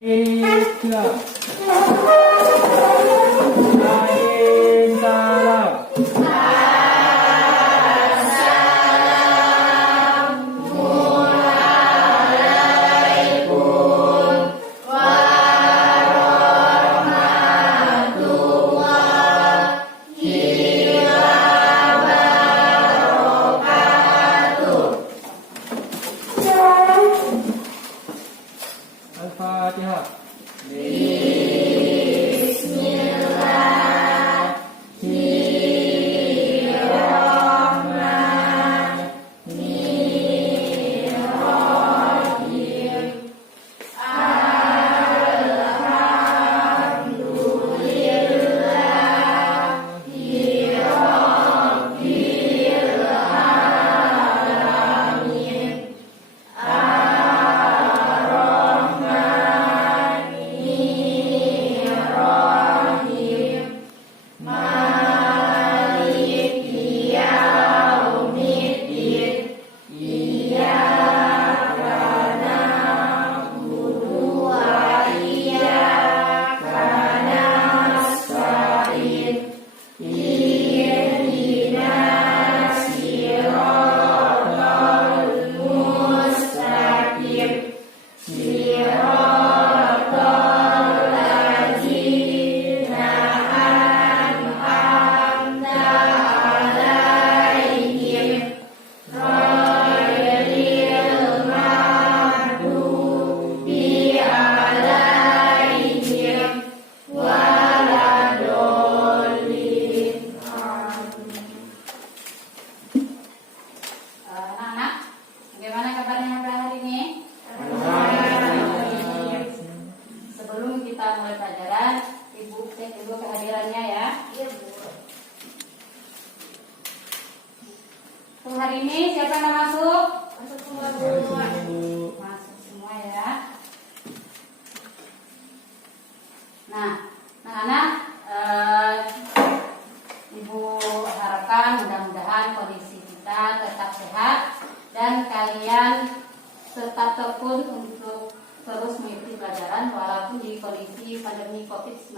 Tiga. Salam. Al-Fatihah. Hari ini siapa yang masuk? Masuk semua Bu. Masuk semua ya. Nah, anak-anak, Ibu harapkan mudah-mudahan kondisi kita tetap sehat dan kalian tetap tekun untuk terus mengikuti pelajaran walaupun di kondisi pandemi COVID-19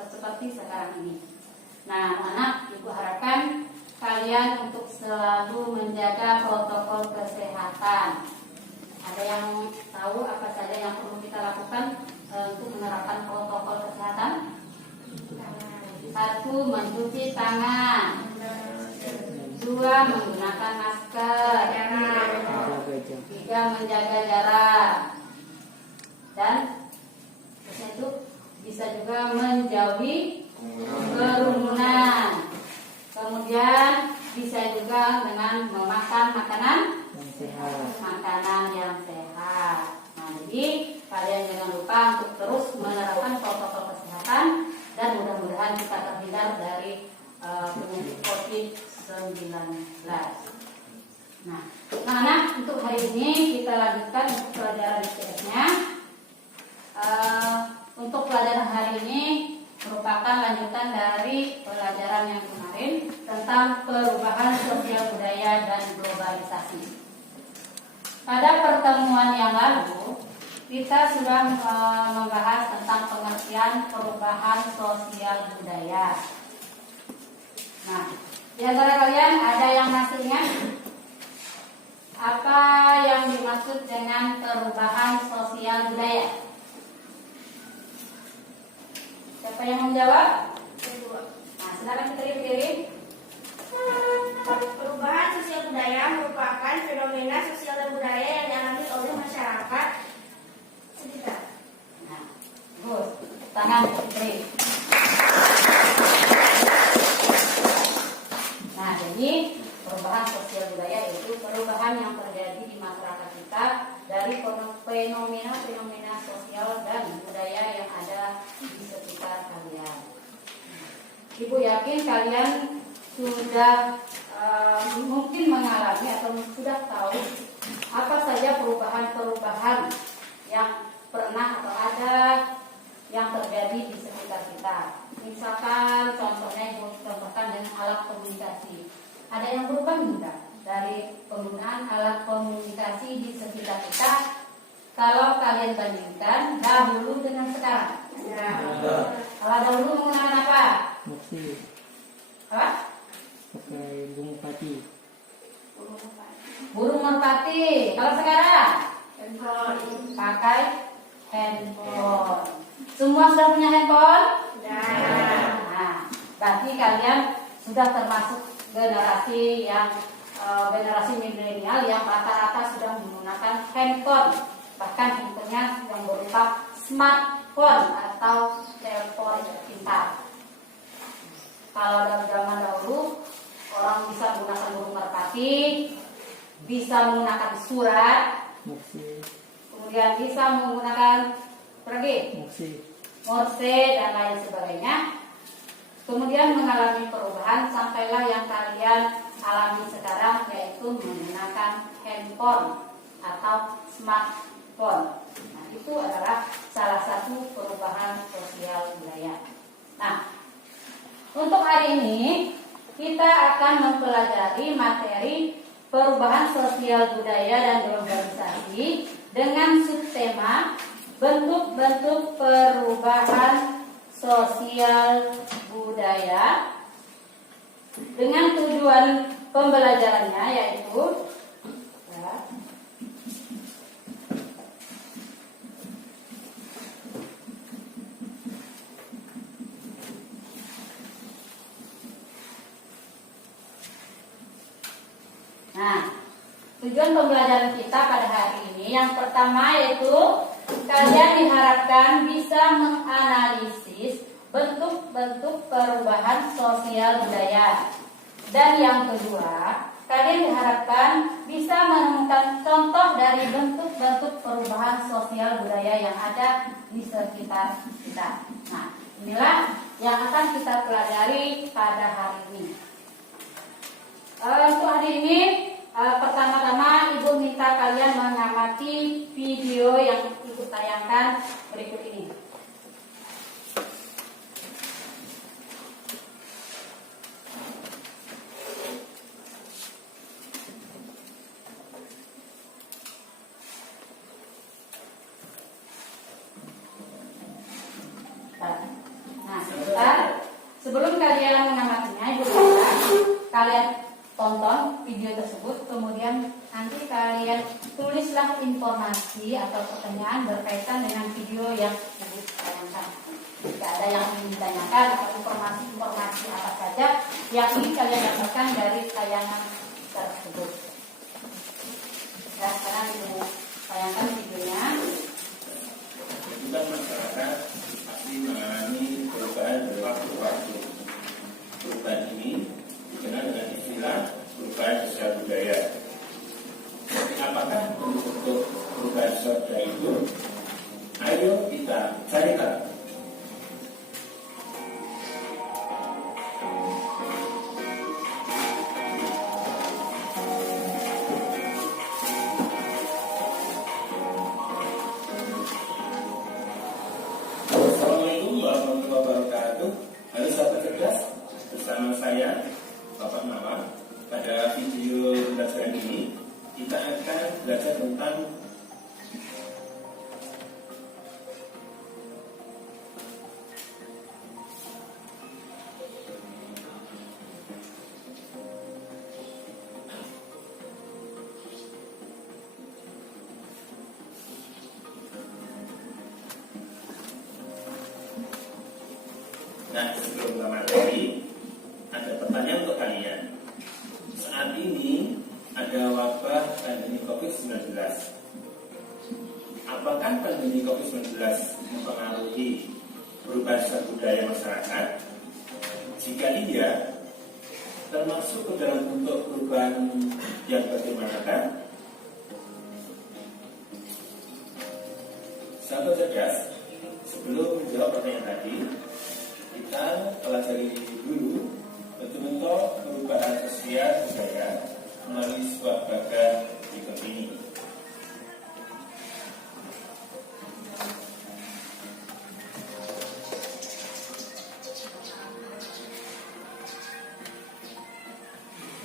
seperti sekarang ini. Nah, anak-anak, Ibu harapkan kalian untuk selalu menjaga protokol kesehatan. Ada yang tahu apa saja yang perlu kita lakukan untuk menerapkan protokol kesehatan? 1. Mencuci tangan. 2. Menggunakan masker. 3. Menjaga jarak. Dan itu bisa juga menjauhi kerumunan. Kemudian bisa juga dengan memakan makanan yang sehat. Nah, jadi kalian jangan lupa untuk terus menerapkan protokol kesehatan dan mudah-mudahan kita terhindar dari penyakit COVID-19. Nah, anak-anak, untuk hari ini kita lanjutkan untuk pelajaran IPS-nya. Untuk pelajaran hari ini merupakan lanjutan dari pelajaran yang kemarin tentang perubahan sosial budaya dan globalisasi. Pada pertemuan yang lalu, kita sudah membahas tentang pengertian perubahan sosial budaya. Nah, di antara kalian ada yang masih ingat apa yang dimaksud dengan perubahan sosial budaya? Siapa yang menjawab? Nah, silakan dipilih. Perubahan sosial budaya merupakan fenomena sosial dan budaya yang dialami oleh masyarakat sekitar. Nah, bagus. Tangan dipilih. Nah, jadi perubahan sosial budaya itu perubahan yang terjadi di masyarakat kita dari fenomena sosial dan budaya yang ada di sekitar kalian. Ibu yakin kalian sudah mungkin mengalami atau sudah tahu apa saja perubahan-perubahan yang pernah atau ada yang terjadi di sekitar kita. Misalkan contohnya Ibu contohkan dengan alat komunikasi. Ada yang berubah enggak dari penggunaan alat komunikasi di sekitar kita? Kalau kalian bandingkan dahulu dengan sekarang? Kalau dahulu menggunakan apa? Moksi. Apa? Pakai burung pati. Burung merpati. Kalau sekarang? Handphone. Pakai handphone. Semua sudah punya handphone? Nah, berarti kalian sudah termasuk generasi yang generasi milenial yang rata-rata sudah menggunakan handphone. Bahkan handphonenya yang berupa smartphone atau telepon pintar. Kalau dari zaman dahulu orang bisa menggunakan burung merpati, bisa menggunakan surat, Moksi. kemudian bisa menggunakan pergi Moksi. morse dan lain sebagainya. Kemudian mengalami perubahan sampailah yang kalian alami sekarang, yaitu menggunakan handphone atau smartphone. Nah, itu adalah salah satu perubahan sosial budaya. Nah, untuk hari ini kita akan mempelajari materi perubahan sosial budaya dan globalisasi dengan subtema bentuk-bentuk perubahan sosial budaya dengan tujuan pembelajarannya yaitu tujuan pembelajaran kita pada hari ini yang pertama yaitu kalian diharapkan bisa menganalisis bentuk-bentuk perubahan sosial budaya. Dan yang kedua, kalian diharapkan bisa menemukan contoh dari bentuk-bentuk perubahan sosial budaya yang ada di sekitar kita. Nah, inilah yang akan kita pelajari pada hari ini. Untuk hari ini, pertama-tama Ibu minta kalian mengamati video yang Ibu tayangkan berikut ini. Nah, sebelum kalian mengamatinya, Ibu minta kalian tonton video tersebut, kemudian nanti kalian tulislah informasi atau pertanyaan berkaitan dengan video yang Ibu tayangkan. Jika ada yang ingin ditanyakan atau informasi-informasi apa saja yang ingin kalian dapatkan dari tayangan tersebut. Ya, sekarang Ibu tayangkan videonya. Kita masyarakat pasti mengalami perubahan berwaktu-waktu. Perubahan ini dikenal dengan istilah perubahan sosial budaya. Apakah bentuk perubahan sosial budaya itu? Ayo kita cari tahu. Assalamualaikum warahmatullahi wabarakatuh. Halo sahabat cerdas, bersama saya Bapak Mawar. Pada video pembelajaran ini kita akan belajar tentang sebelum ke materi, ada pertanyaan untuk kalian. Saat ini ada wabah pandemi COVID-19. Apakah pandemi COVID-19 mempengaruhi perubahan sosial budaya masyarakat? Jika iya, termasuk ke dalam bentuk perubahan yang bagaimanakah? Sahabat cerdas, sebelum menjawab pertanyaan tadi, kita pelajari dulu bentuk-bentuk perubahan sosial budaya melalui sebuah bagan berikut ini.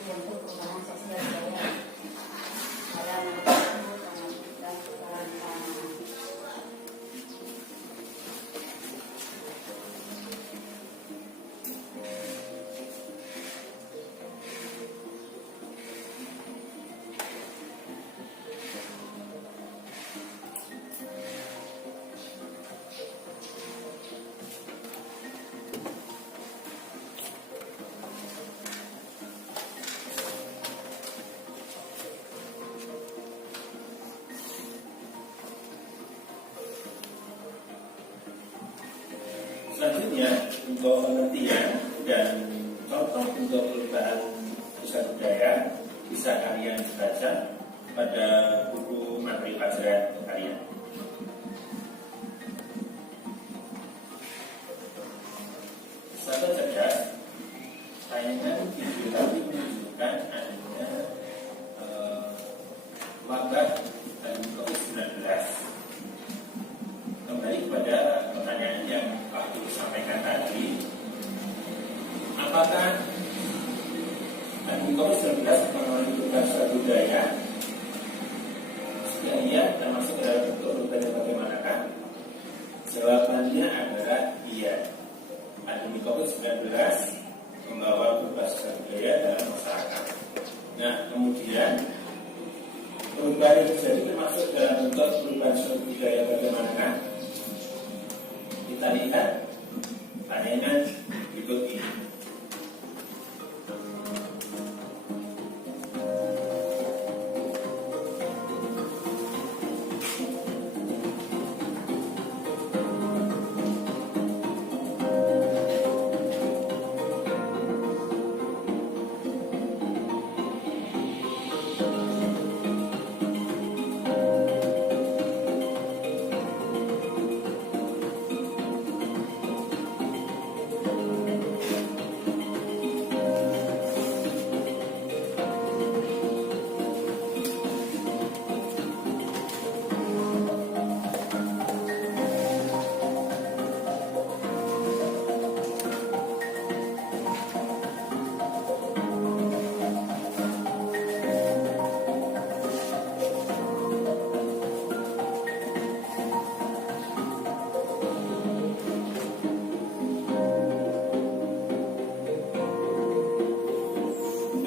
Untuk perubahan sosial budaya ada Selanjutnya untuk pengertian dan contoh untuk perubahan sosial budaya bisa kalian baca pada buku materi pelajaran kalian. Sahabat cerdas, tayangan video tadi menunjukkan adanya wabah pandemi COVID-19. Kembali kepada pertanyaan yang Pak Guru sampaikan tadi, apakah pandemi COVID-19 mengalami perubahan sosial budaya? Jika iya, termasuk dalam bentuk perubahan yang bagaimanakah? Jawabannya adalah iya. Pandemi COVID-19 membawa perubahan sosial budaya dalam masyarakat. Nah, kemudian perubahan yang terjadi termasuk dalam bentuk perubahan sosial budaya bagaimanakah? Kita lihat tayangan berikut ini.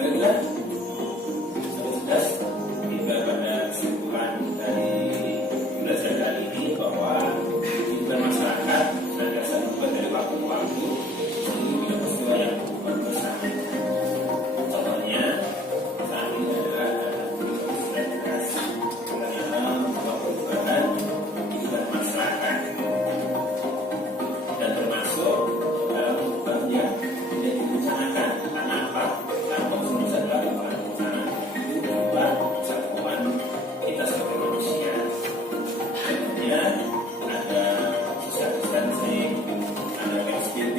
Baiklah, sudah tiba pada kesimpulan dari belajar kali ini bahwa kehidupan masyarakat senantiasa berubah dari waktu ke waktu sehingga peristiwa yang bersama. Contohnya saat ini adalah COVID-19 karena membawa perubahan kehidupan masyarakat dan termasuk dalam perubahan yang tidak direncanakan. Karena apa? Kita sebagai manusia, kemudian ada social distancing, ada PSBB,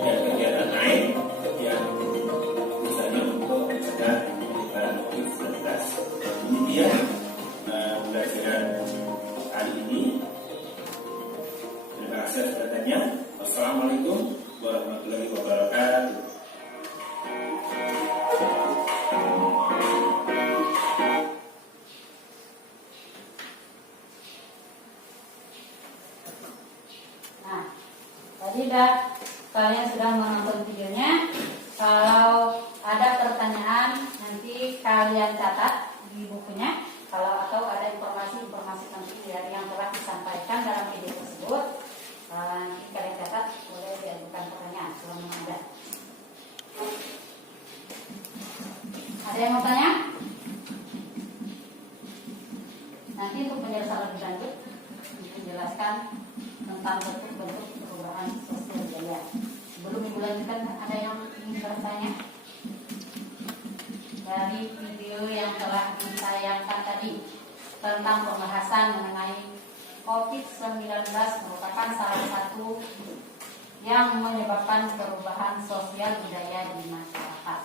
dan kegiatan lain yang misalnya untuk mencegah penyebaran COVID-19. Demikian pembelajaran kali ini. Terima kasih atas perhatiannya. Wassalamualaikum warahmatullahi wabarakatuh. Kalian sudah menonton videonya. Kalau ada pertanyaan nanti kalian catat di bukunya. Kalau atau ada informasi penting yang telah disampaikan dalam video tersebut, nanti kalian catat, boleh diajukan pertanyaan kalau memang ada. Ada yang mau tanya? Nanti untuk penjelasan lebih lanjut menjelaskan tentang bentuk-bentuk perubahan sosial budaya. Sebelum ibu lanjutkan, ada yang ingin bertanya? Dari video yang telah ditayangkan tadi tentang pembahasan mengenai COVID-19 merupakan salah satu yang menyebabkan perubahan sosial budaya di masyarakat.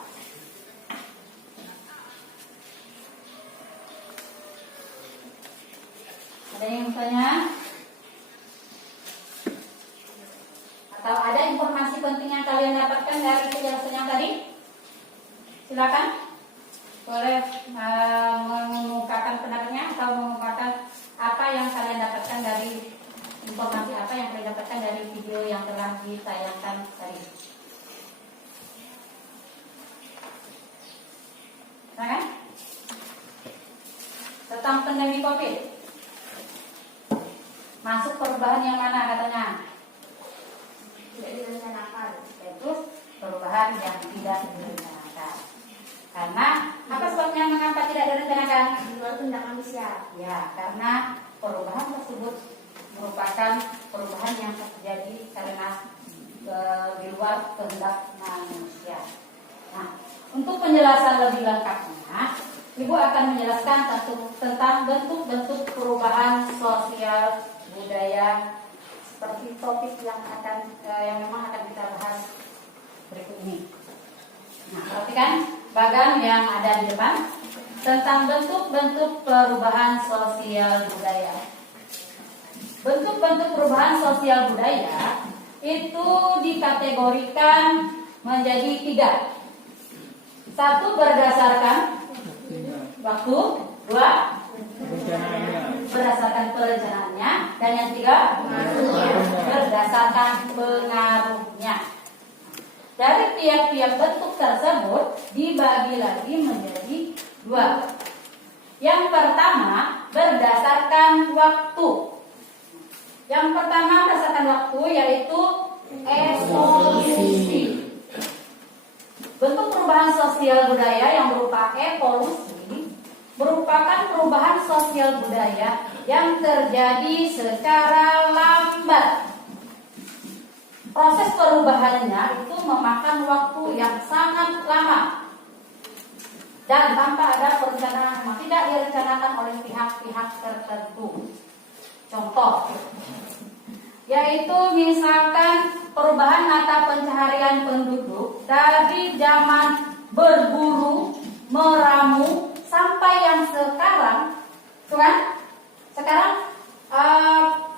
Ada yang bertanya? Atau ada informasi penting yang kalian dapatkan dari penjelasan yang tadi? Silakan. Boleh mengungkapkan pendapatnya atau mengungkapkan apa yang kalian dapatkan dari informasi apa yang kalian dapatkan dari video yang telah ditayangkan tadi. Silakan. Tentang pandemi COVID. Masuk perubahan yang mana katanya? Tidak direncanakan. Yaitu perubahan yang tidak direncanakan. Karena apa sebabnya mengapa tidak direncanakan? Di luar kehendak manusia. Ya, karena perubahan tersebut merupakan perubahan yang terjadi karena kehendak manusia. Nah, untuk penjelasan lebih lengkapnya, Ibu akan menjelaskan tentang bentuk-bentuk perubahan sosial budaya seperti topik yang memang akan kita bahas berikut ini. Nah, perhatikan bagan yang ada di depan tentang bentuk-bentuk perubahan sosial budaya. Bentuk-bentuk perubahan sosial budaya itu dikategorikan menjadi 3. 1 berdasarkan waktu, 2 Rencananya. berdasarkan perencanaannya, dan yang 3 berdasarkan pengaruhnya. Dari tiap-tiap bentuk tersebut dibagi lagi menjadi 2. Yang pertama berdasarkan waktu. Yang pertama berdasarkan waktu yaitu evolusi. Bentuk perubahan sosial budaya yang berupa evolusi merupakan perubahan sosial budaya yang terjadi secara lambat. Proses perubahannya itu memakan waktu yang sangat lama dan tanpa ada perencanaan, tidak direncanakan oleh pihak-pihak tertentu. Contoh, yaitu misalkan perubahan mata pencaharian penduduk dari zaman berburu, meramu, sampai yang sekarang, kan? Sekarang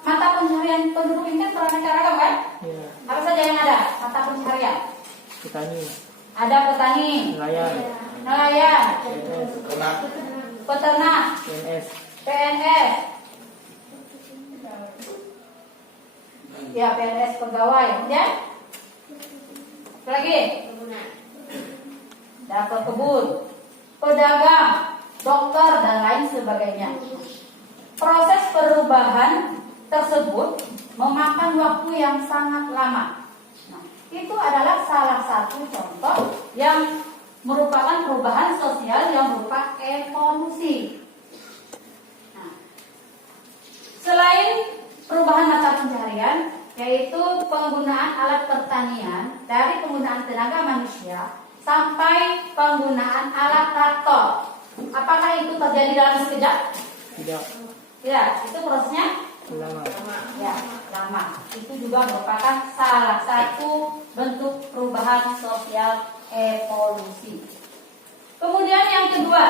mata pencaharian penduduk ini kan beraneka ragam, kan? Ya. Apa saja yang ada mata pencaharian? Petani. Ada petani, Nelayan. nelayan, PNS. peternak, PNS. PNS, ya PNS pegawai, ya. Apa lagi? Dapat kebun, pedagang, dokter dan lain sebagainya. Proses perubahan tersebut memakan waktu yang sangat lama. Nah, itu adalah salah satu contoh yang merupakan perubahan sosial yang berupa evolusi. Nah, selain perubahan mata pencaharian, yaitu penggunaan alat pertanian dari penggunaan tenaga manusia sampai penggunaan alat traktor. Apakah itu terjadi dalam sekejap? Tidak. Ya, itu prosesnya Lama. ya lama. Itu juga merupakan salah satu bentuk perubahan sosial evolusi. Kemudian yang kedua,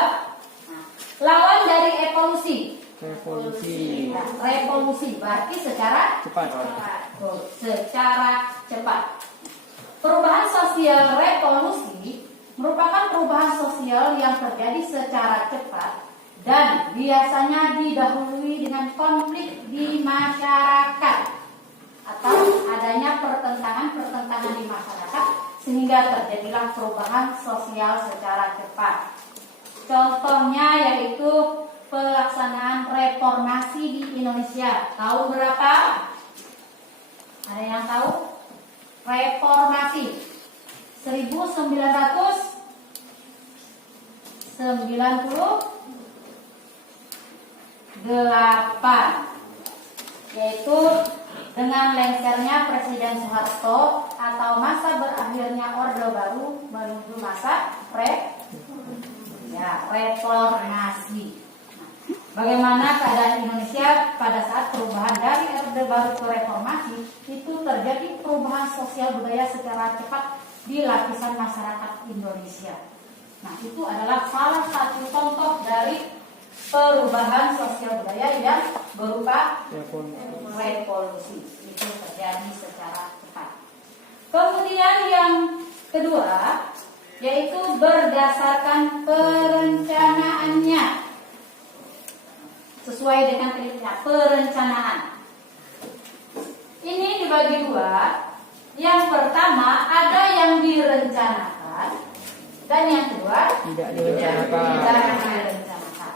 lawan dari evolusi. Revolusi. Nah, revolusi berarti secara Cepat. cepat. Perubahan sosial revolusi merupakan perubahan sosial yang terjadi secara cepat dan biasanya didahului dengan konflik di masyarakat atau adanya pertentangan di masyarakat sehingga terjadilah perubahan sosial secara cepat. Contohnya yaitu pelaksanaan reformasi di Indonesia. Tahun berapa? Ada yang tahu? Reformasi 1998, yaitu dengan lengsernya Presiden Soeharto atau masa berakhirnya Orde Baru menuju masa reformasi. Bagaimana keadaan Indonesia pada saat perubahan dari Orde Baru ke reformasi, itu terjadi perubahan sosial budaya secara cepat di lapisan masyarakat Indonesia. Nah, itu adalah salah satu contoh dari perubahan sosial budaya yang berupa revolusi. Itu terjadi secara cepat. Kemudian yang kedua, yaitu berdasarkan perencanaannya. Sesuai dengan perencanaan. Ini dibagi dua. Yang pertama ada yang direncanakan dan yang kedua Tidak direncanakan. Nah,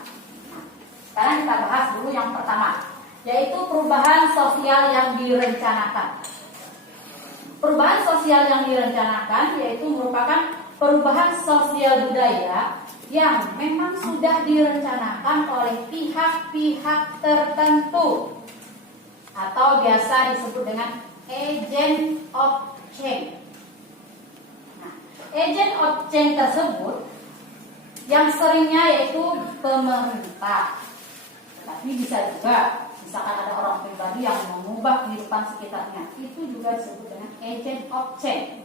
sekarang kita bahas dulu yang pertama, yaitu perubahan sosial yang direncanakan. Perubahan sosial yang direncanakan yaitu merupakan perubahan sosial budaya yang memang sudah direncanakan oleh pihak-pihak tertentu atau biasa disebut dengan agent of change. agent of change tersebut yang seringnya yaitu pemerintah. Tapi bisa juga misalkan ada orang pribadi yang mengubah kehidupan sekitarnya, itu juga disebut dengan agent of change,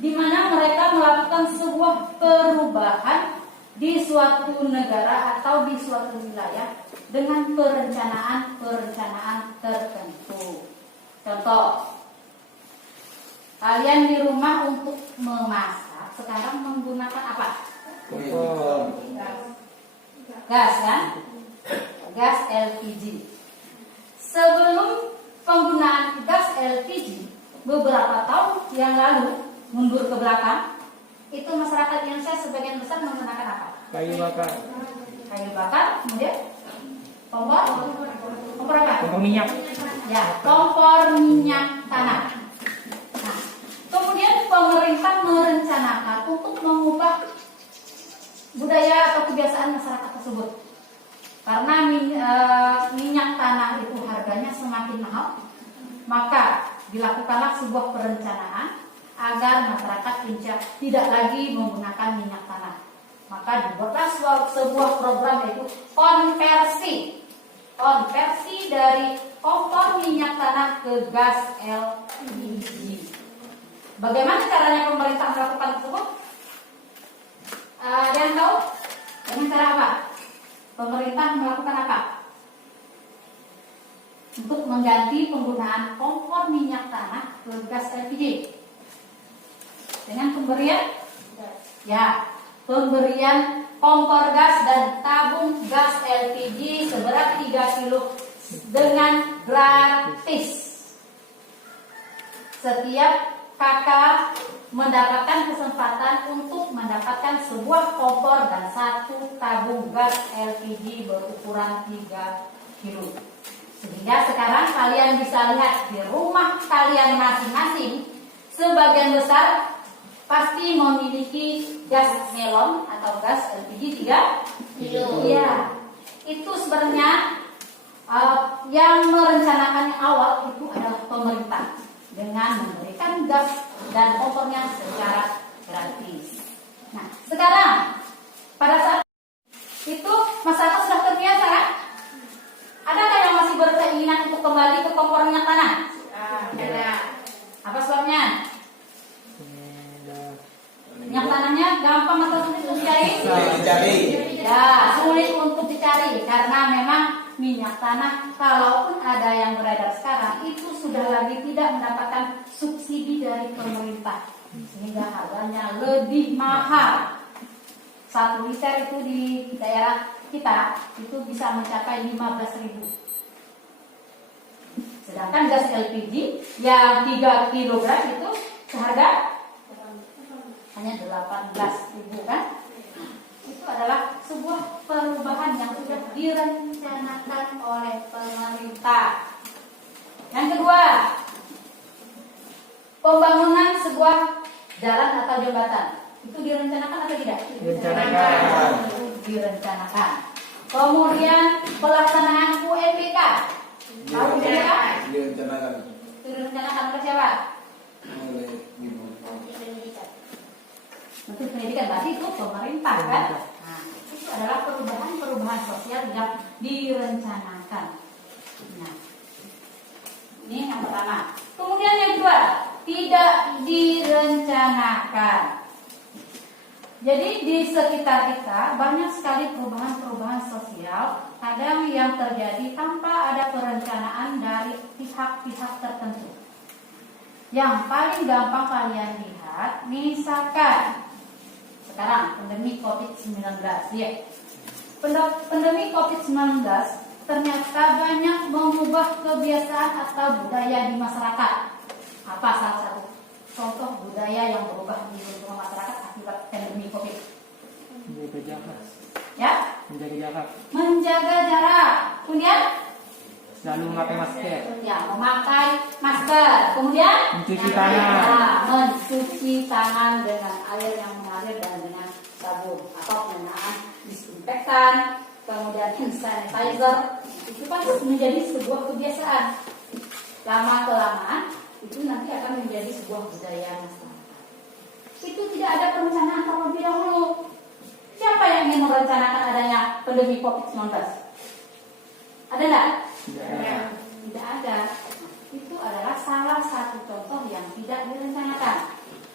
di mana mereka melakukan sebuah perubahan di suatu negara atau di suatu wilayah dengan perencanaan tertentu. Contoh, kalian di rumah untuk memasak sekarang menggunakan apa? Kompor. Gas kan? Gas LPG. Sebelum penggunaan gas LPG beberapa tahun yang lalu mundur ke belakang, itu masyarakat Indonesia sebagian besar menggunakan apa? Kayu bakar. Kayu bakar, kemudian kompor apa? Kompor minyak. Ya, kompor minyak tanah. Nah, kemudian pemerintah merencanakan untuk mengubah budaya atau kebiasaan masyarakat tersebut. Karena minyak tanah itu harganya semakin mahal, maka dilakukanlah sebuah perencanaan agar masyarakat Indonesia tidak lagi menggunakan minyak tanah. Maka dibuatlah sebuah program yaitu konversi dari kompor minyak tanah ke gas LPG. Bagaimana caranya pemerintah melakukan tersebut? Ada yang tahu? Dengan cara apa? Pemerintah melakukan apa? Untuk mengganti penggunaan kompor minyak tanah ke gas LPG. Dengan pemberian? Ya, pemberian kompor gas dan tabung gas LPG seberat 3 kilo dengan gratis. Setiap kakak mendapatkan kesempatan untuk mendapatkan sebuah kompor dan 1 tabung gas LPG berukuran 3 kilo. Sehingga sekarang kalian bisa lihat di rumah kalian masing-masing, sebagian besar pasti memiliki gas melon atau gas LPG 3 kilo. Iya. Itu sebenarnya yang merencanakannya awal itu adalah pemerintah dengan memberikan gas dan kompornya secara gratis. Nah, sekarang pada saat itu masyarakat sudah terbiasa kan? Adakah yang masih berkeinginan untuk kembali ke kompor minyak tanah? Ada. Apa sebabnya? Minyak tanahnya gampang atau sulit untuk dicari? Ya, sulit untuk dicari karena memang minyak tanah kalaupun ada yang beredar sekarang itu sudah lagi tidak mendapatkan subsidi dari pemerintah sehingga harganya lebih mahal. 1 liter itu di daerah kita itu bisa mencapai 15.000. Sedangkan gas LPG yang 3 kg itu seharga hanya 18.000 kan? Itu adalah sebuah perubahan yang sudah direncanakan oleh pemerintah. Yang kedua, pembangunan sebuah jalan atau jembatan. Itu direncanakan atau tidak? Direncanakan. Direncanakan. Kemudian pelaksanaan UNBK. Tahu UNBK? Direncanakan Direncanakan oleh siapa? oleh Ibu. Menteri Pendidikan, berarti itu pemerintah kan? Nah, itu adalah perubahan sosial yang direncanakan. Nah, ini yang pertama. Kemudian yang kedua, tidak direncanakan. Jadi di sekitar kita banyak sekali perubahan sosial, kadang yang terjadi tanpa ada perencanaan dari pihak-pihak tertentu. Yang paling gampang kalian lihat, misalkan sekarang pandemi COVID-19, ya. Pandemi COVID-19 ternyata banyak mengubah kebiasaan atau budaya di masyarakat. Apa salah satu contoh budaya yang berubah di lingkungan masyarakat akibat pandemi COVID? Menjaga jarak. Ya, Menjaga jarak. menjaga jarak. Kemudian, Selalu memakai masker. ya, memakai masker. Kemudian, Mencuci tangan. nah, mencuci tangan dengan air yang mengalir dan dengan sabun atau penggunaan disinfektan, kemudian hand sanitizer. Itu kan menjadi sebuah kebiasaan. Lama kelamaan itu nanti akan menjadi sebuah budaya masyarakat. itu tidak ada perencanaan terlebih dahulu. Siapa yang ingin merencanakan adanya pandemi COVID-19? Ada enggak? Tidak ada. Tidak ada. Itu adalah salah satu contoh yang tidak direncanakan.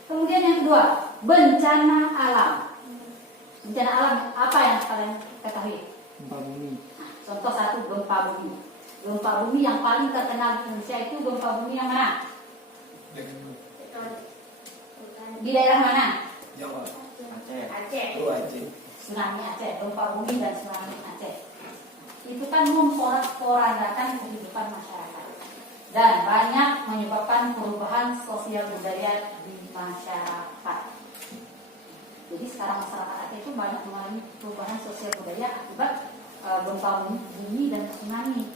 Kemudian yang kedua, bencana alam. Bencana alam apa yang kalian ketahui? Gempa bumi. Contoh satu, gempa bumi. Gempa bumi yang paling terkenal di Indonesia itu gempa bumi yang mana? Di daerah mana? Jawa. Aceh. Oh, Aceh. Tsunami Aceh, gempa bumi dan tsunami Aceh. Itu kan memporak-porandakan kehidupan masyarakat dan banyak menyebabkan perubahan sosial budaya di masyarakat. Jadi sekarang masyarakat Aceh itu banyak mengalami perubahan sosial budaya akibat gempa bumi dan tsunami.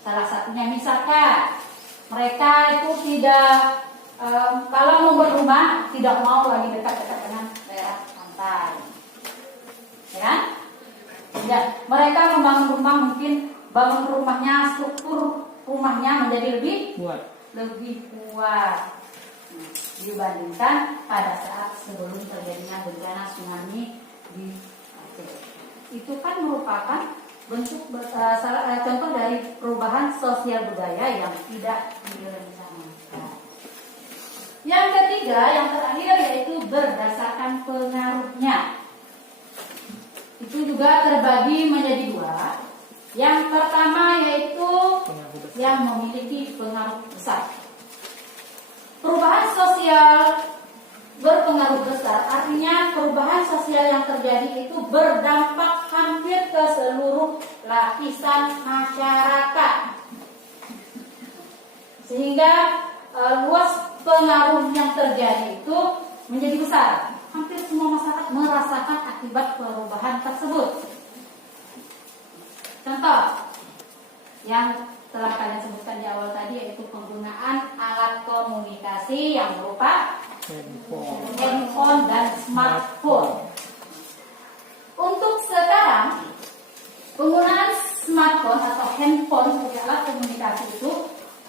Salah satunya misalkan mereka itu tidak kalau mau berumah tidak mau lagi dekat-dekat dengan daerah pantai, ya kan? Ya, mereka membangun rumah mungkin bangun rumahnya struktur rumahnya menjadi lebih kuat dibandingkan pada saat sebelum terjadinya bencana tsunami di Aceh. Itu kan merupakan bentuk contoh dari perubahan sosial budaya yang tidak direncanakan. Yang ketiga, yang terakhir yaitu berdasarkan pengaruhnya. Itu juga terbagi menjadi dua. Yang pertama yaitu yang memiliki pengaruh besar. Perubahan sosial berpengaruh besar, artinya perubahan sosial yang terjadi itu berdampak hampir ke seluruh lapisan masyarakat. Sehingga luas pengaruh yang terjadi itu menjadi besar. Hampir semua masyarakat merasakan akibat perubahan tersebut. Contoh yang telah kalian sebutkan di awal tadi yaitu penggunaan alat komunikasi yang berupa handphone dan smartphone. Untuk sekarang penggunaan smartphone atau handphone sebagai alat komunikasi itu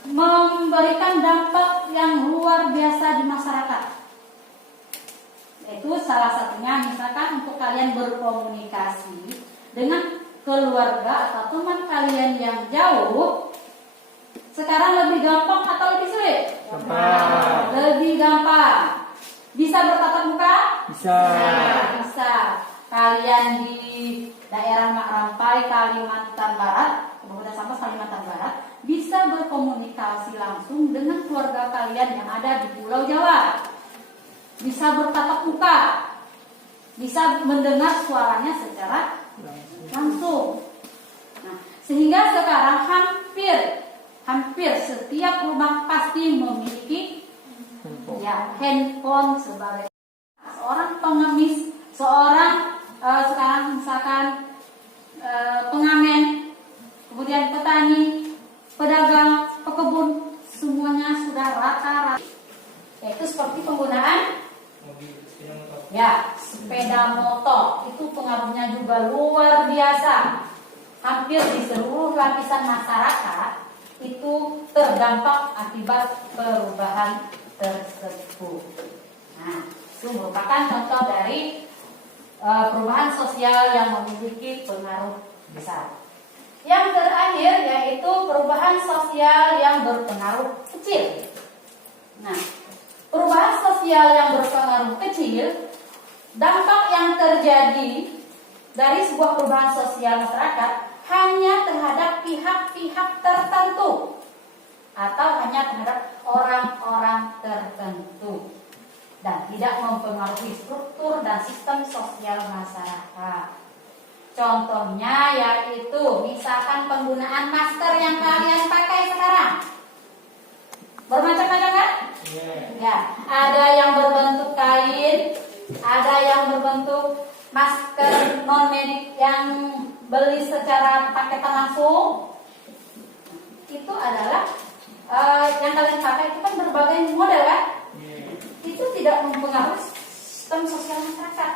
memberikan dampak yang luar biasa di masyarakat. Itu salah satunya misalkan untuk kalian berkomunikasi dengan keluarga atau teman kalian yang jauh, sekarang lebih gampang atau lebih sulit? Gampang. Lebih gampang. Bisa bertatap muka? Bisa. Bisa. Kalian di daerah Mak Rampai, Kalimantan Barat, Kabupaten Sambas, Kalimantan Barat, bisa berkomunikasi langsung dengan keluarga kalian yang ada di Pulau Jawa. Bisa bertatap muka, bisa mendengar suaranya secara langsung. Nah, sehingga sekarang hampir setiap rumah pasti memiliki handphone sebagai seorang pengemis, sekarang misalkan pengamen, kemudian petani, pedagang, pekebun, semuanya sudah rata-rata. Yaitu seperti penggunaan sepeda motor itu pengaruhnya juga luar biasa. Hampir di seluruh lapisan masyarakat itu terdampak akibat perubahan tersebut. Nah, itu merupakan contoh dari perubahan sosial yang memiliki pengaruh besar. Yang terakhir yaitu perubahan sosial yang berpengaruh kecil. Nah, perubahan sosial yang berpengaruh kecil, dampak yang terjadi dari sebuah perubahan sosial masyarakat hanya terhadap pihak-pihak tertentu atau hanya terhadap orang-orang tertentu dan tidak mempengaruhi struktur dan sistem sosial masyarakat. Contohnya yaitu misalkan penggunaan masker yang kalian pakai sekarang. Bermacam-macam kan? Ya, ada yang berbentuk kain, ada yang berbentuk masker non medik yang beli secara paketan langsung. Itu adalah yang kalian pakai itu kan berbagai model kan? Itu tidak mempengaruhi sistem sosial masyarakat.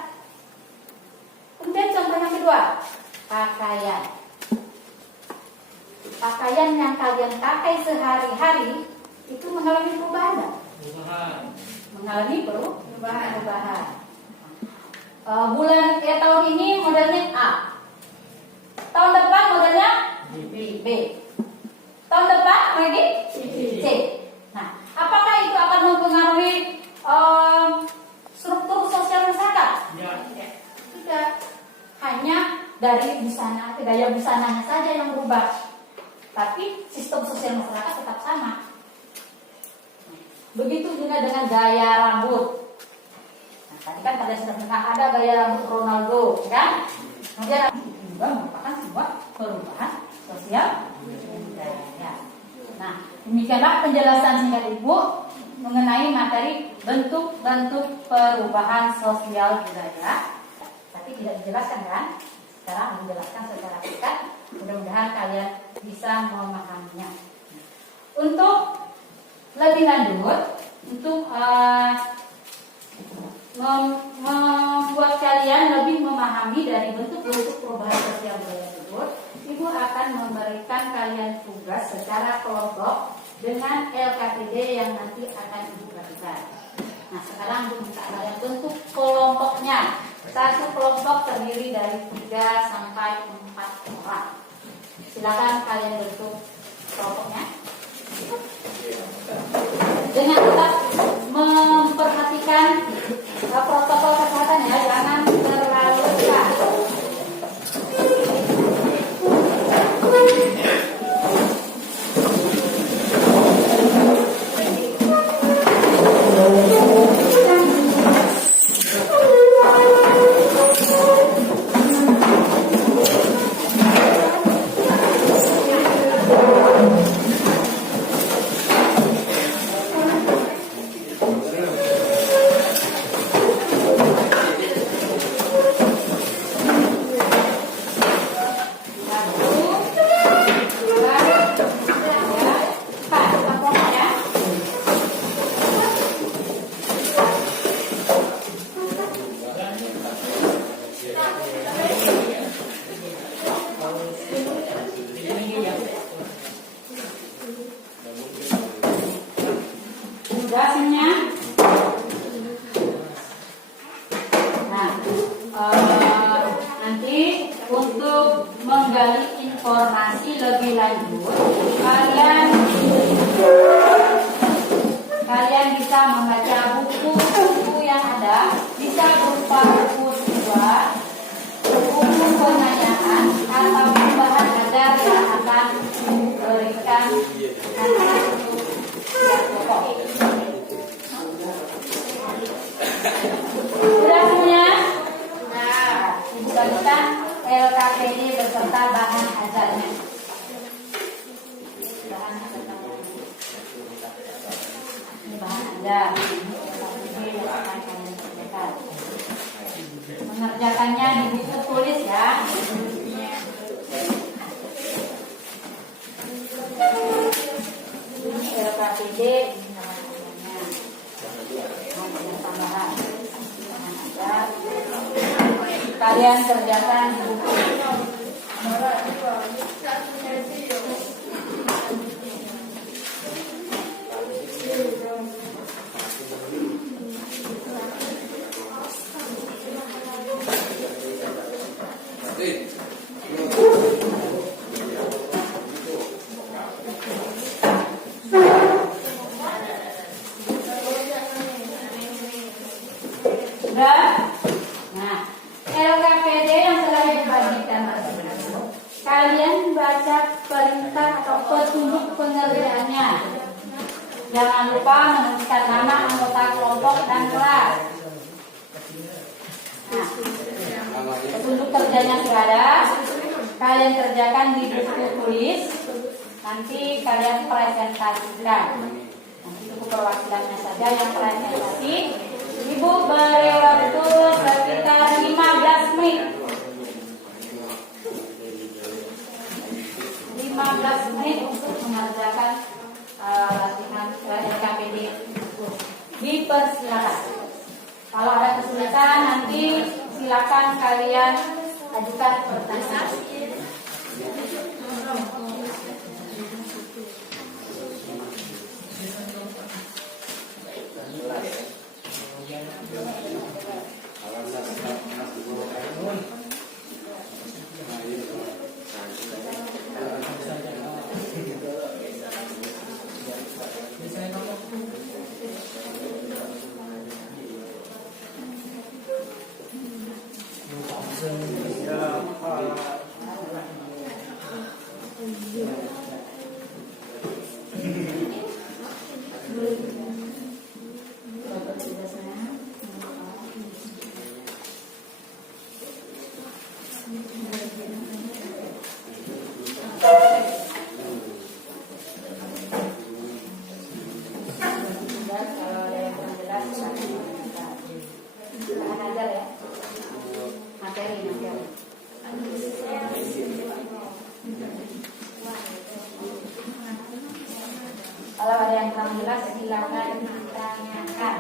Kemudian contoh yang kedua, pakaian. Pakaian yang kalian pakai sehari-hari itu mengalami perubahan. Mengalami perubahan. tahun ini modelnya A. Tahun depan modelnya B. Tahun depan lagi C. Nah, apakah itu akan mempengaruhi struktur sosial masyarakat? Tidak. Hanya dari busana, gaya busananya saja yang berubah. Tapi sistem sosial masyarakat tetap sama. Begitu juga dengan gaya rambut. Nah, tadi kan pada sudah pernah ada gaya rambut Ronaldo, kan? Kemudian juga merupakan sebuah perubahan sosial budaya. Nah, demikianlah penjelasan singkat Ibu mengenai materi bentuk-bentuk perubahan sosial budaya. Tapi tidak dijelaskan kan? Sekarang menjelaskan secara singkat. Mudah-mudahan kalian bisa memahaminya. Untuk lebih lanjut, untuk membuat kalian lebih memahami dari bentuk-bentuk perubahan sosial budaya tersebut, Ibu akan memberikan kalian tugas secara kelompok dengan LKPD yang nanti akan Ibu lakukan. Nah, sekarang Ibu minta kalian bentuk kelompoknya. Satu kelompok terdiri dari 3 sampai 4 orang. Silakan kalian bentuk kelompoknya. Dengan tetap memperhatikan protokol kesehatan ya, jangan terlalu dekat. Tugasnya, nah, nanti untuk menggali informasi lebih lanjut, kalian bisa membaca buku-buku yang ada, bisa berupa buku siswa, buku penanyaan, atau bahan ajar yang akan diberikan untuk setiap kelompok. Sudah semuanya? Nah, Ibu bagikan LKPD beserta bahan ajarnya. Bahan ajar. Ini bahan ajar. LKPD yang akan kalian kerjakan. Mengerjakannya di buku tulis ya. Ini LKPD. Tambahan. Kalian kerjakan di buku. Nah, LKPD yang telah dibagikan tersebut, kalian baca perintah atau petunjuk pengerjaannya. Jangan lupa menuliskan nama anggota kelompok dan kelas. Nah, petunjuk kerjanya sudah ada. Kalian kerjakan di buku tulis. Nanti kalian presentasikan. Nanti buku perwakilannya saja yang presentasi. Ibu beri waktu sekitar 15 menit. 15 menit untuk mengerjakan latihan LKPD. Dipersilakan. Kalau ada kesulitan nanti silakan kalian ajukan pertanyaan. Alasan Dapat tugasnya. Dan kalau ada yang kurang jelas, silakan aja ya. Materi. Kalau ada yang kurang jelas, silakan ditanyakan.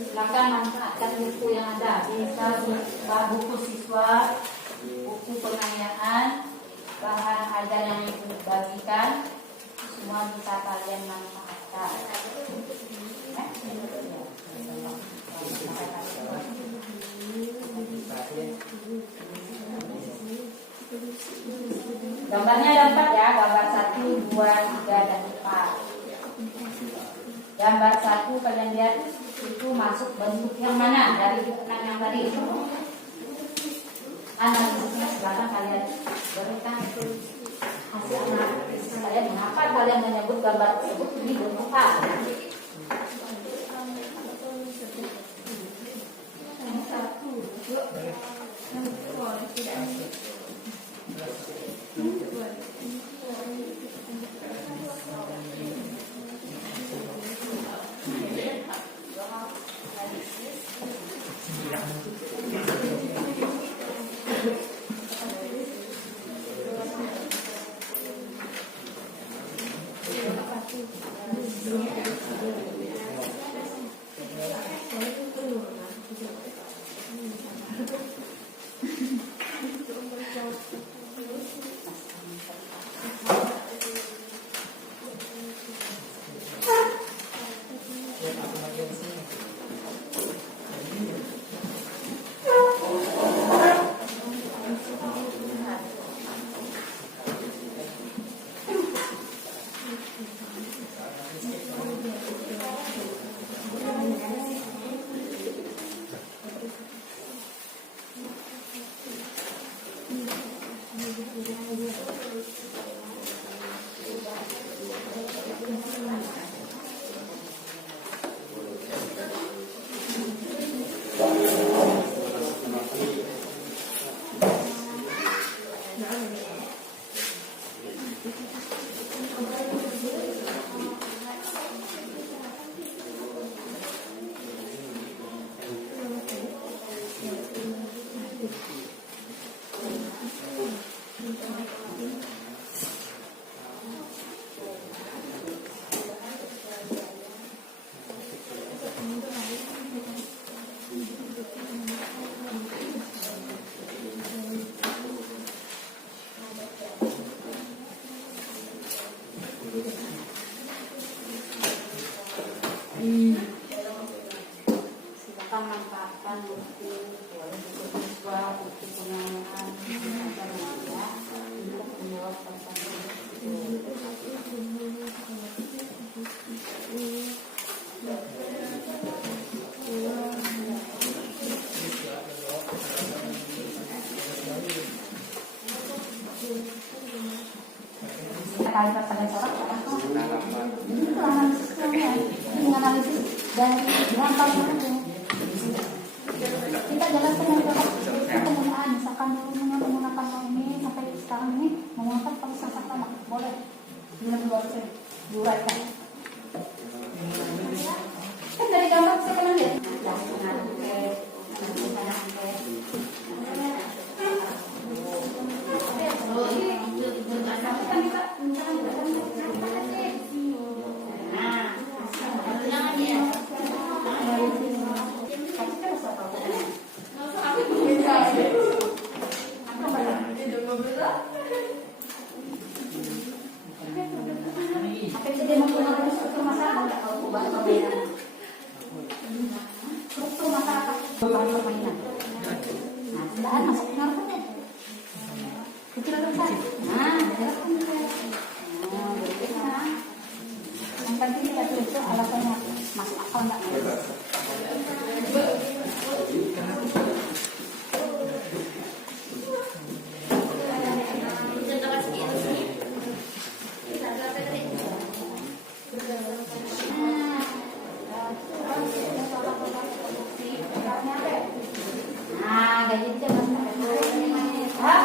Silakan manfaatkan buku yang ada, bisa buku siswa, buku penganiayaan, bahan ajar yang dibagikan, semua bisa kalian manfaatkan. Gambarnya ada 4 ya, gambar 1, 2, 3, dan 4. Gambar 1 kalian lihat itu masuk bentuk yang mana dari buku yang tadi? Analisisnya silakan kalian berikan hasil analisis kalian. Mengapa kalian menyebut gambar tersebut ini bentuk A? Silakan manfaatkan buku siswa, buku penganiayaan, untuk menjawab pertanyaan. Kali pertanyaan seorang itu analisisnya, ini analisis dari gampang saja. Kita jelaskan dari penggunaan, misalkan dulu menggunakan ini sampai sekarang ini menggunakan perusahaan pertama, boleh dengan 2% diuraikan. Kan dari gambar saya pernah lihat. Oh, ini Apa itu dia mempengaruhi struktur masyarakat nggak kalau perubahan permainan? Struktur masyarakat perubahan permainan. Nah, sudahan masuk pengaruh kan? Kecil atau besar? Nah, jelaskan juga. Nah, berikutnya. Yang penting kita tulis itu alasannya masuk akal nggak? Nah, kayak gitu kan. Hah?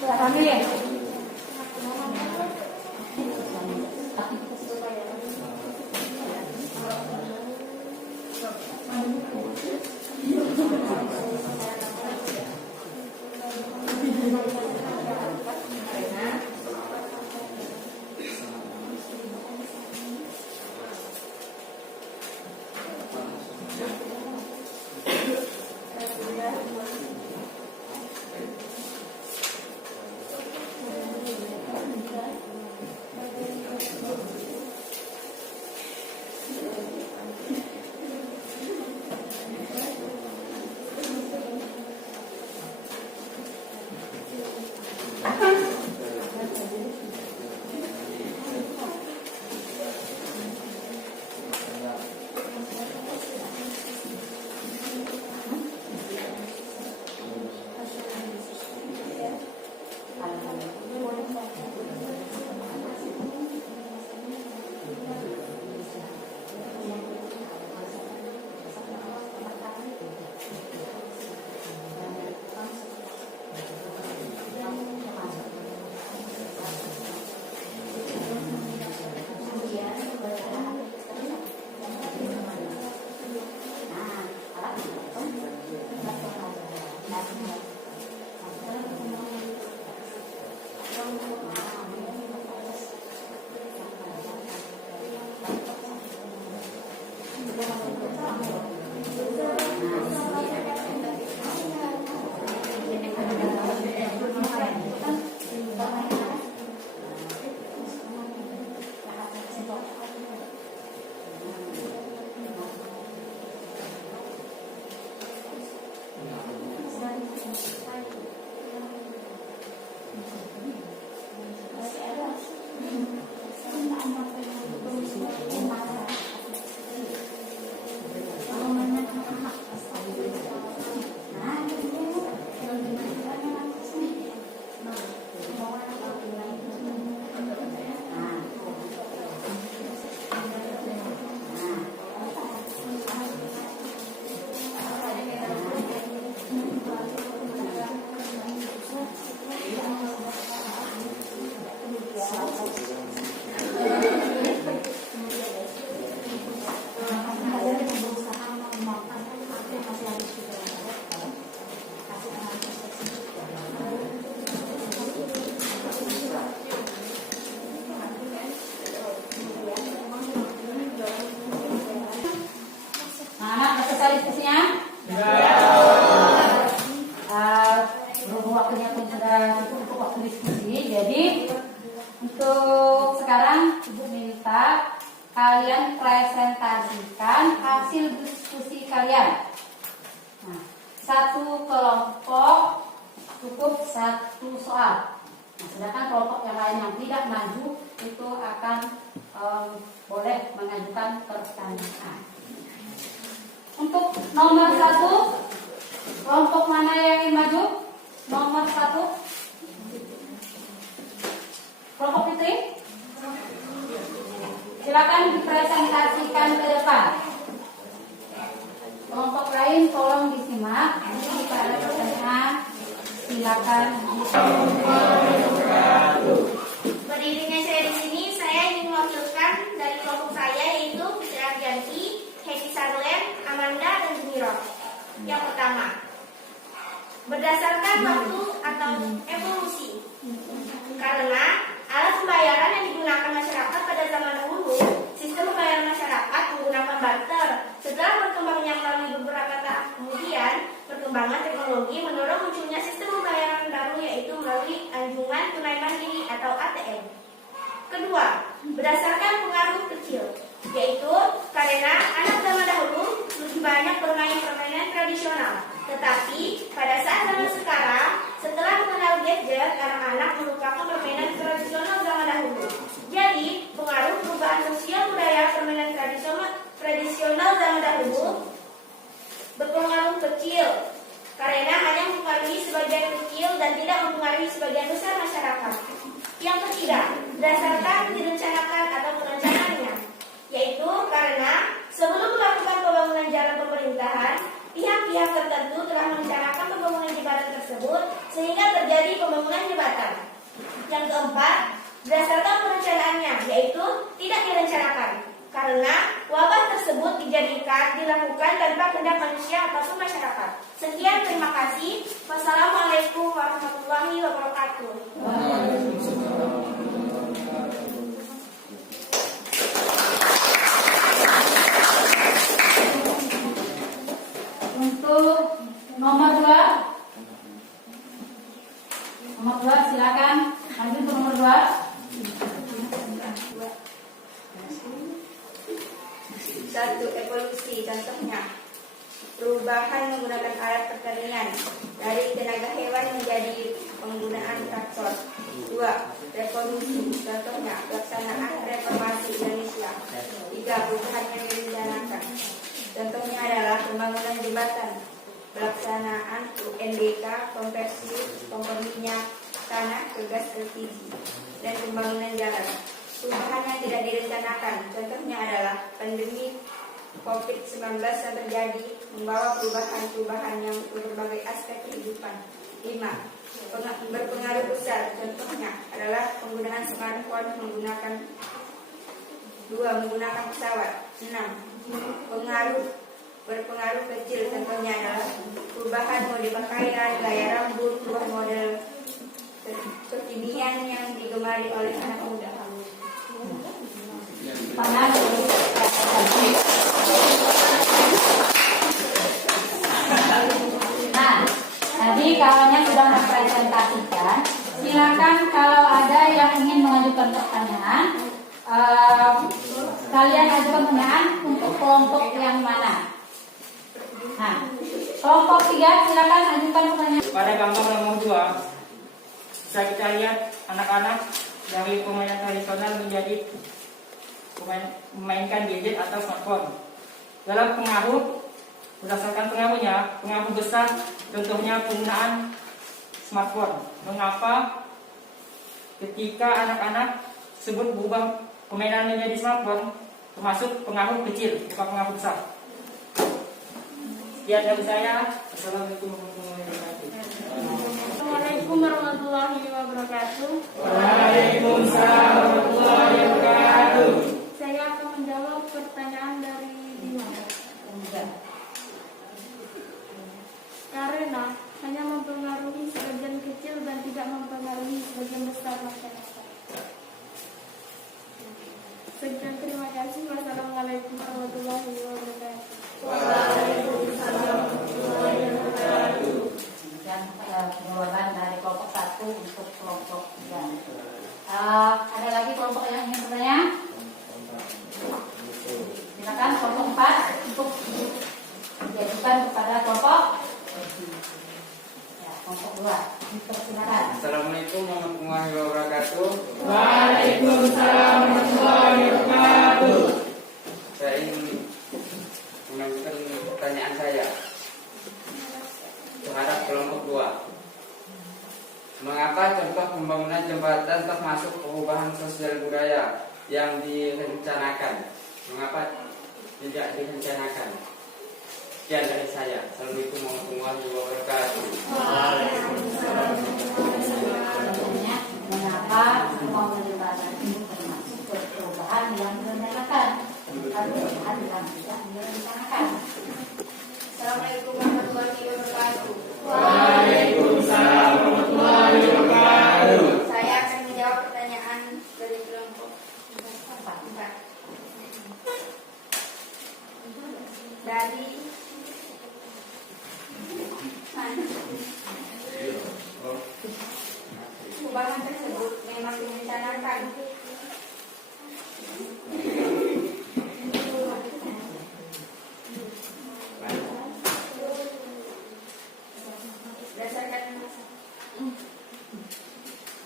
Sudah kami ya? Berhubung waktunya pun sudah cukup waktu diskusi, jadi untuk sekarang Ibu minta kalian presentasikan hasil diskusi kalian. Nah, satu kelompok cukup satu soal. Nah, sedangkan kelompok yang lain yang tidak maju itu akan boleh mengajukan pertanyaan. Untuk nomor 1, kelompok mana yang ingin maju? Nomor 1, kelompok Fitri. Silakan dipresentasikan ke depan. Kelompok lain tolong disimak. Jika ada pertanyaan, silakan Berdirinya saya di sini, saya ingin mewakilkan dari kelompok saya yaitu Fitri Ardianti, Hedi Sarlen, Amanda, dan Jumiro. Yang pertama, berdasarkan waktu atau evolusi. Karena alat pembayaran yang digunakan masyarakat pada zaman dahulu, sistem pembayaran masyarakat menggunakan barter. Setelah berkembangnya melalui beberapa tahap kemudian, perkembangan teknologi mendorong munculnya sistem pembayaran baru Kedua, berdasarkan pengaruh kecil, yaitu karena anak zaman dahulu lebih banyak bermain permainan tradisional. Tetapi pada saat zaman sekarang, setelah mengenal gadget, anak-anak melupakan permainan tradisional zaman dahulu. Jadi, pengaruh perubahan sosial budaya permainan tradisional zaman dahulu berpengaruh kecil, karena hanya mempengaruhi sebagian kecil dan tidak mempengaruhi sebagian besar masyarakat. Yang ketiga, berdasarkan direncanakan atau perencanaannya, yaitu karena sebelum melakukan pembangunan jalan pemerintahan, pihak-pihak tertentu telah merencanakan pembangunan jembatan tersebut sehingga terjadi pembangunan jembatan. Yang keempat, berdasarkan perencanaannya, yaitu tidak direncanakan, karena wabah tersebut dilakukan tanpa kehendak manusia ataupun masyarakat. Sekian, terima kasih. Wassalamualaikum warahmatullahi wabarakatuh. Untuk nomor 2 silakan maju ke nomor 2. Satu, evolusi. Contohnya, perubahan menggunakan alat pertanian dari tenaga hewan menjadi penggunaan traktor. Dua, revolusi. Contohnya, pelaksanaan reformasi Indonesia. Tiga, perubahan yang direncanakan. Contohnya adalah pembangunan jembatan, pelaksanaan UNBK, konversi kompor minyak tanah ke gas LPG, dan pembangunan jalan. Perubahan yang tidak direncanakan, contohnya adalah pandemi COVID-19 yang terjadi membawa perubahan-perubahan yang berbagai aspek kehidupan. 5. Berpengaruh besar, contohnya adalah penggunaan smartphone, menggunakan pesawat. 6. Berpengaruh kecil, contohnya adalah perubahan mode pakaian, gaya rambut, perubahan model kekinian yang digemari oleh anak muda. Nah, tadi kalaunya sudah mempresentasikan, silakan kalau ada yang ingin mengajukan pertanyaan, kalian ajukan pertanyaan untuk kelompok yang mana? Nah, kelompok 3 silakan ajukan pertanyaan. Pada gambar nomor 2 bisa kita lihat anak-anak dari permainan tradisional menjadi memainkan gadget atau smartphone. Dalam pengaruh, berdasarkan pengaruh besar, contohnya penggunaan smartphone. Mengapa ketika anak-anak tersebut berubah permainan menjadi smartphone, termasuk pengaruh kecil, bukan pengaruh besar. Sekian dari saya. Assalamualaikum warahmatullahi wabarakatuh. Assalamualaikum warahmatullahi wabarakatuh. Waalaikumsalam warahmatullahi wabarakatuh. Saya akan menjawab pertanyaan dari Dima. Karena hanya mempengaruhi sebagian kecil dan tidak mempengaruhi sebagian besar masyarakat. Sekian, terima kasih. Wassalamualaikum warahmatullahi wabarakatuh. Dan jawaban dari kelompok 1 untuk kelompok 3. Ada lagi kelompok yang ingin bertanya? Silakan kelompok 4 untuk diajukan kepada kelompok kelompok 2. Silakan. Assalamualaikum warahmatullahi wabarakatuh. Waalaikumsalam warahmatullahi wabarakatuh. Saya ingin mengajukan pertanyaan saya terhadap kelompok 2. Mengapa contoh pembangunan jembatan termasuk perubahan sosial budaya yang direncanakan? Mengapa tidak direncanakan? Sekian dari saya. Assalamualaikum warahmatullahi wabarakatuh. Mengapa pembangunan jembatan ini termasuk perubahan yang direncanakan? Perubahan yang tidak direncanakan. Assalamualaikum warahmatullahi wabarakatuh. Waalaikumsalam warahmatullahi wabarakatuh. Saya akan menjawab pertanyaan dari kelompok 4. Dari perubahan tersebut memang direncanakan,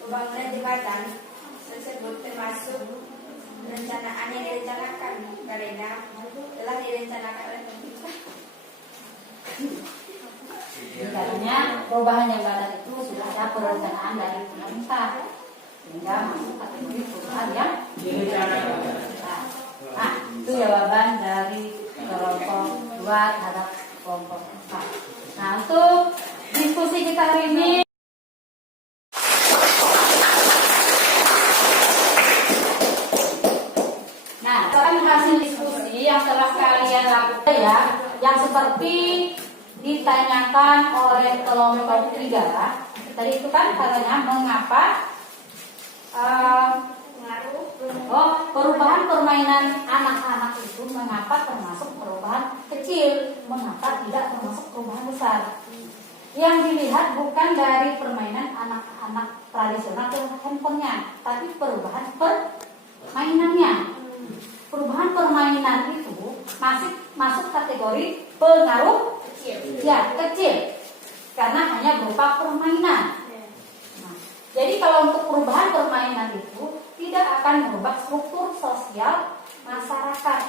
pembangunan jembatan tersebut termasuk perencanaan yang direncanakan karena telah direncanakan oleh pemerintah. Artinya perubahan jembatan itu sudah ada perencanaan dari pemerintah sehingga masuk kategori perubahan yang direncanakan. Nah, itu jawaban dari kelompok 2 terhadap kelompok 4. Nah, untuk diskusi kita hari ini, nah, hasil diskusi yang telah kalian lakukan ya, yang seperti ditanyakan oleh kelompok 3 tadi itu kan katanya mengapa perubahan permainan anak-anak itu mengapa termasuk perubahan kecil, mengapa tidak termasuk perubahan besar. Yang dilihat bukan dari permainan anak-anak tradisional ke handphonenya, tapi perubahan permainannya. Perubahan permainan itu masih masuk kategori pengaruh kecil, karena hanya berupa permainan. Nah, jadi kalau untuk perubahan permainan itu tidak akan merubah struktur sosial masyarakat,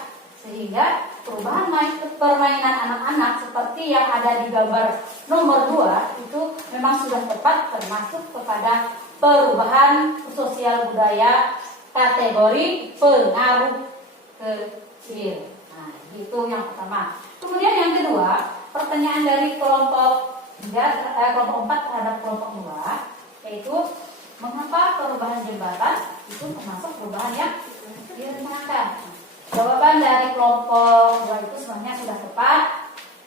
sehingga perubahan permainan anak-anak seperti yang ada di gambar nomor 2 itu memang sudah tepat termasuk kepada perubahan sosial budaya kategori pengaruh kecil. Nah, itu yang pertama. Kemudian yang kedua, pertanyaan dari kelompok 4 terhadap kelompok 2, yaitu mengapa perubahan jembatan itu termasuk perubahan yang direncanakan. Jawaban dari kelompok 2 itu sebenarnya sudah tepat,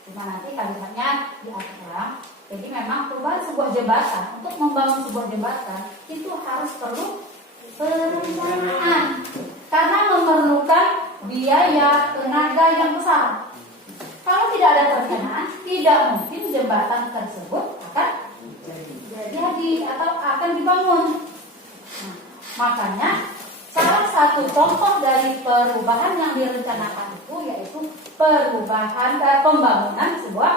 cuma nanti kalimatnya diatur. Jadi memang perubahan sebuah jembatan, untuk membangun sebuah jembatan itu harus perlu perencanaan, karena memerlukan biaya tenaga yang besar. Kalau tidak ada perencanaan, tidak mungkin jembatan tersebut akan jadi atau akan dibangun. Nah, makanya salah satu contoh dari perubahan yang direncanakan itu yaitu pembangunan sebuah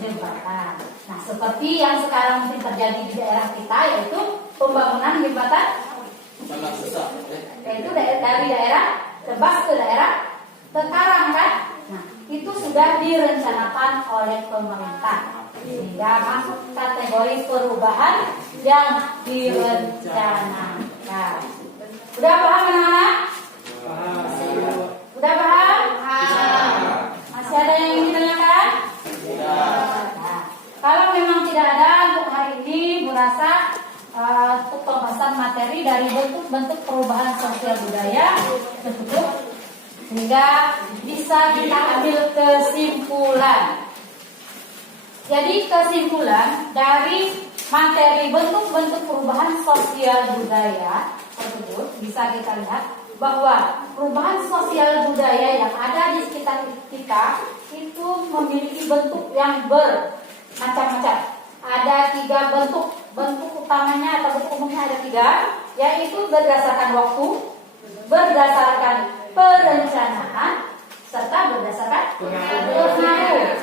jembatan. Nah, seperti yang sekarang mungkin terjadi di daerah kita yaitu pembangunan jembatan, yaitu dari daerah Tebas ke daerah Tekarang kan. Nah, itu sudah direncanakan oleh pemerintah sehingga masuk kategori perubahan yang direncanakan. Udah paham anak-anak? Udah paham? Masih ada yang ingin ditanyakan? Nah, kalau memang tidak ada untuk hari ini, merasa untuk pembahasan materi dari bentuk-bentuk perubahan sosial budaya tersebut, sehingga bisa kita ambil kesimpulan. Jadi kesimpulan dari materi bentuk-bentuk perubahan sosial budaya tersebut bisa kita lihat bahwa perubahan sosial budaya yang ada di sekitar kita itu memiliki bentuk yang bermacam-macam. Ada 3 bentuk. Bentuk utamanya atau bentuk umumnya ada 3, yaitu berdasarkan waktu, berdasarkan perencanaan, serta berdasarkan pengaruh.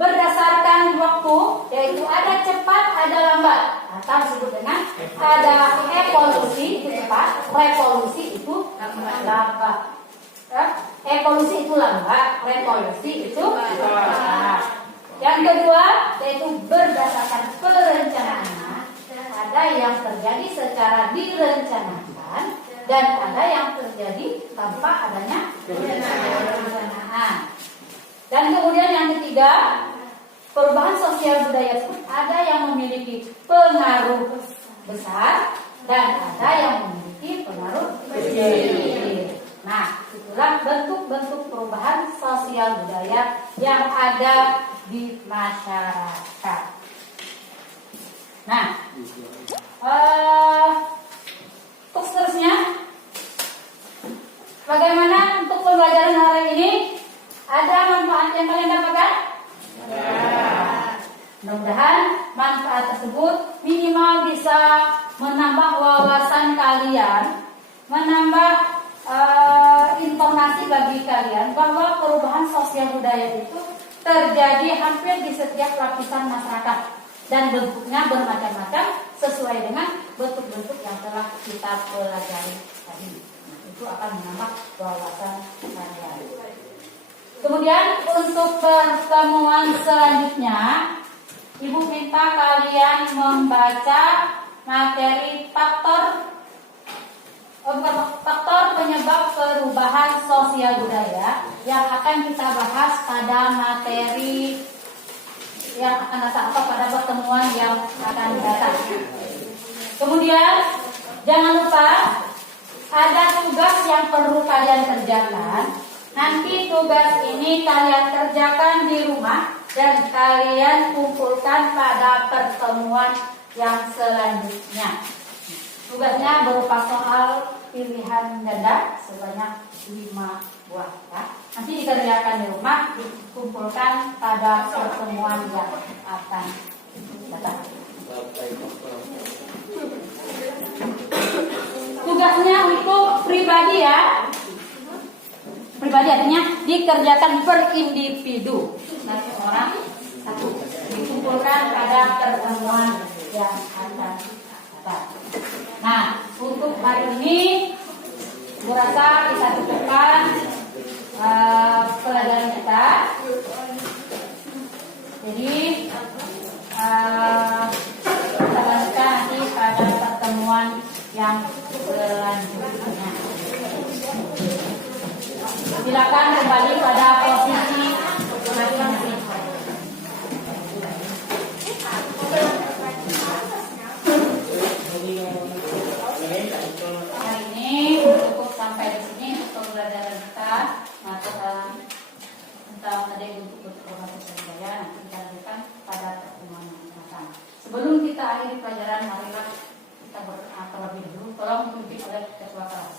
Berdasarkan waktu, yaitu ada cepat, ada lambat, atau disebut dengan ada evolusi itu cepat, revolusi itu lambat. Evolusi itu lambat, revolusi itu lambat. Yang kedua, yaitu berdasarkan perencanaan. Ada yang terjadi secara direncanakan dan ada yang terjadi tanpa adanya perencanaan. Dan kemudian yang ketiga, perubahan sosial budaya pun ada yang memiliki pengaruh besar dan ada yang memiliki pengaruh kecil. Nah, itulah bentuk-bentuk perubahan sosial budaya yang ada di masyarakat. Nah, untuk seterusnya, bagaimana untuk pembelajaran hari ini? Ada manfaat yang kalian dapatkan? Mudah-mudahan manfaat tersebut minimal bisa menambah wawasan kalian, menambah informasi bagi kalian bahwa perubahan sosial budaya itu terjadi hampir di setiap lapisan masyarakat dan bentuknya bermacam-macam sesuai dengan bentuk-bentuk yang telah kita pelajari tadi. Nah, itu akan menambah wawasan kalian. Kemudian untuk pertemuan selanjutnya, Ibu minta kalian membaca materi faktor penyebab perubahan sosial budaya yang akan kita bahas pada materi yang akan datang atau pada pertemuan yang akan datang. Kemudian jangan lupa ada tugas yang perlu kalian kerjakan. Nanti tugas ini kalian kerjakan di rumah dan kalian kumpulkan pada pertemuan yang selanjutnya. Tugasnya berupa soal pilihan ganda sebanyak 5 buah. Ya. Nanti dikerjakan di rumah, dikumpulkan pada pertemuan yang akan datang. Tugasnya untuk pribadi ya. Pribadi artinya dikerjakan per individu. Satu orang satu. Dikumpulkan pada pertemuan yang akan datang. Nah, untuk hari ini Bu rasa bisa cukupkan pelajaran kita. Jadi kita lanjutkan nanti pada pertemuan yang selanjutnya. Silakan kembali pada posisi masing-masing. Hari ini cukup sampai di sini untuk pembelajaran kita. Tentang tadi untuk berkomunikasi budaya nanti kita lanjutkan pada pertemuan yang akan datang. Sebelum kita akhiri pelajaran, marilah kita berdoa terlebih dahulu. Tolong dipimpin oleh ketua kelas.